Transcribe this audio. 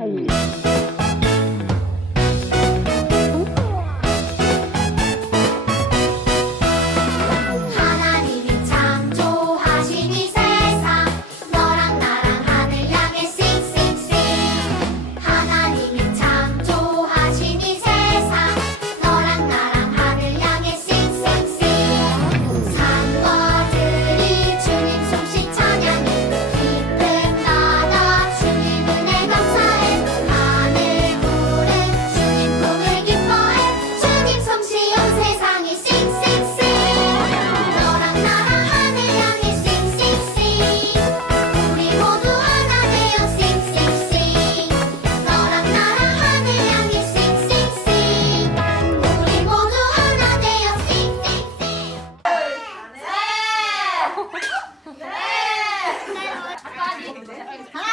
他以ねえ。